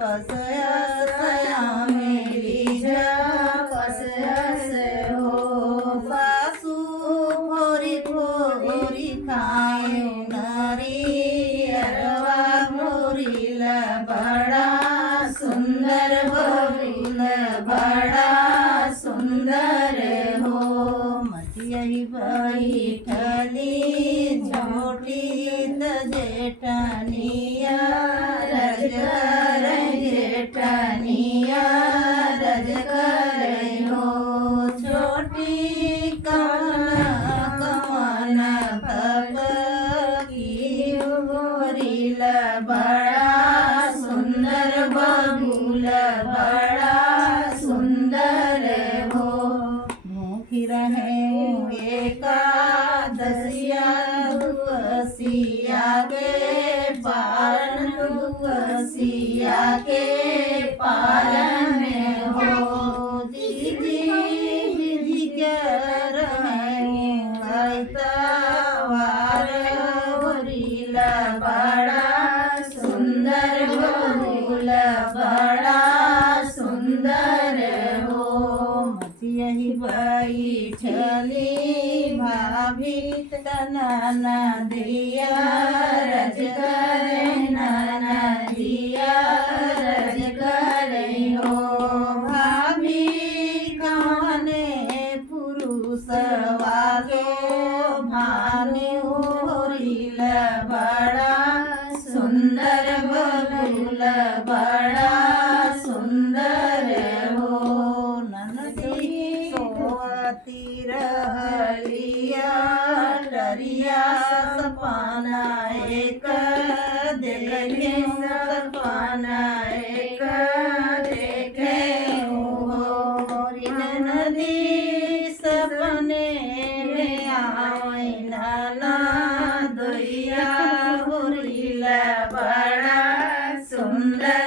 कसया मेरी कसयस हो सासू फोरी खायो नारी अरवा मोरील बड़ा सुंदर बबूल बड़ा सुंदर हो मतियही बैठली झोटी जेठनिया रजकर जेठनिया रजकर हो छोटी कवन तक की गोरील बड़ा सुंदर बबूल बड़ा सुंदर हो मुखी रहे एकादशिया दुअसिया के पारन दुअसिया के पारन हो दीदी विधि के रहेला बड़ा सुंदर बबूल बड़ा सुंदर हो यही बैठली भाभी नाना दिया रज करे नाना दिया रज करे हो भाभी कौने पुरुष वालो भाने होरिल बड़ा सुंदर बबूल बड़ा सुंदर हो रहलिया डरिया सपना एक देखे सपना एक देखे नदी सपने में आई नाना दोया होरिल बड़ा सुंदर